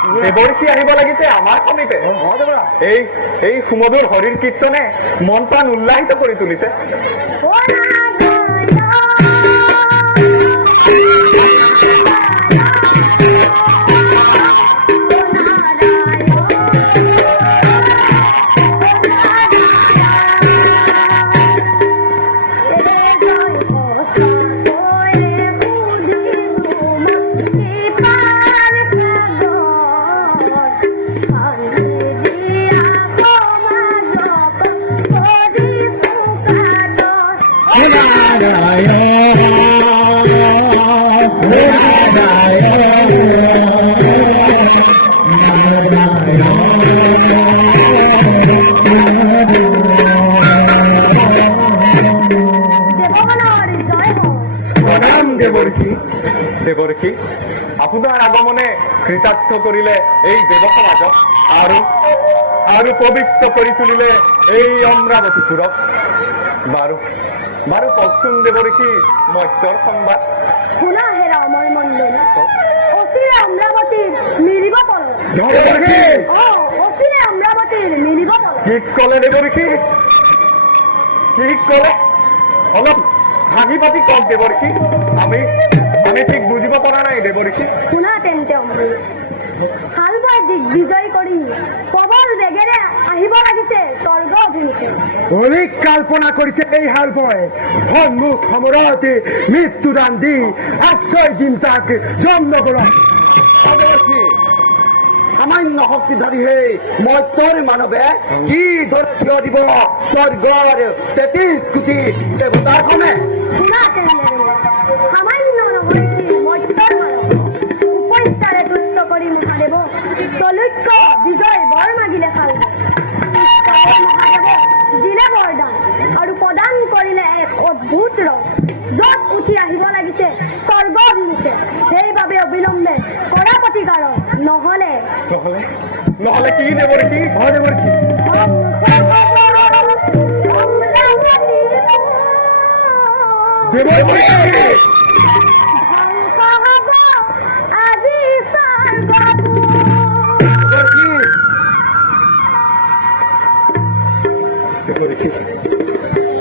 দেৱৰ্ষি আহিব লাগিছে আমাৰ সমিতে। এই সুমধুৰ হৰিৰ কীৰ্তনে মন প্ৰাণ উল্লাসিত কৰি তুলিছে। দেৱৰ্ষি আপোনাৰ আগমনে কৃতাৰ্থ কৰিলে এই দেৱ সমাজক আৰু পবিত্ৰ কৰি তুলিলে এই অমৰাৱতীপুৰক। বাৰু বাৰু কওকচোন দেৱৰ্ষি মত্যৰ সংবাদ। শুনা হেৰা অমৰ মণ্ডল, অচিৰে অমৰাৱতীৰ মিলিব পাৰো। অচিৰে অমৰাৱতীৰ মিলিব পাৰো। কি ক'লে দেৱৰ্ষি? কি ক'লে? অলপ ভাগি পাতি কওক দেৱৰ্ষি, আমি ঠিক বুজিব পৰা নাই দেৱৰ্ষি। শুনা তেন্তে অমৰি, হালবাই দিগ্বিজয় কৰি প্ৰবল বেগেৰে আহিব লাগিছে স্বৰ্গ অভিমুখে। অনেক কল্পনা কৰিছে এই হালবই সন্মুখ সমৰাতে মৃত্যুদান দি আশ্ৰয় দিন তাক জন্মগৰম। সামান্য শক্তিধাৰীহে মত্যৰ মানৱে কি দৰে থিয় দিব স্বৰ্গৰ 33 কোটি দেৱতাৰ কমে। শুনা তেন্তে সামান্য নহয় কি মত্যৰ মানৱ উপস্যাৰে তুষ্ট কৰি মহাদেৱ তলৈক্য বিজয় বৰ মাগিলে খালব। দিলে বৰদান আৰু প্ৰদান কৰিলে এক অদ্ভুত ৰং, য'ত উঠি আহিব লাগিছে স্বৰ্গ অভিমুখে। সেইবাবে অবিলম্বে কৰা প্ৰতিকাৰক, নহলে কি দেৱৰ্ষি? হয় দেৱৰ্ষি। আজি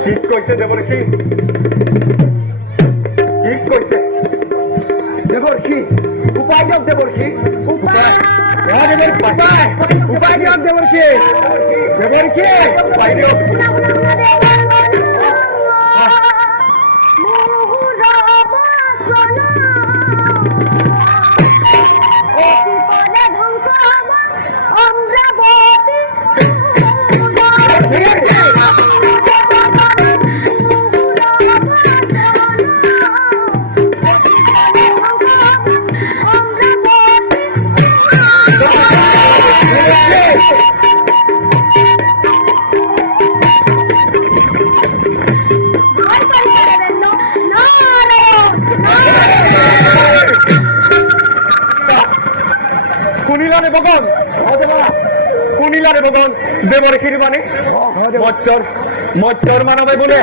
ঠিক কৈছে দেৱৰ্ষি, ঠিক কৈছে দেৱৰ্ষি। উপায় দিয়ক দেৱৰ্ষি, উপায় দিয়ক দেৱৰ্ষি, উপায় দিয়ক। শুনিলানে বগন? শুনিলানে বগন? দেৱৰ্ষিৰ মানে মত্যৰ মানৱে বোলে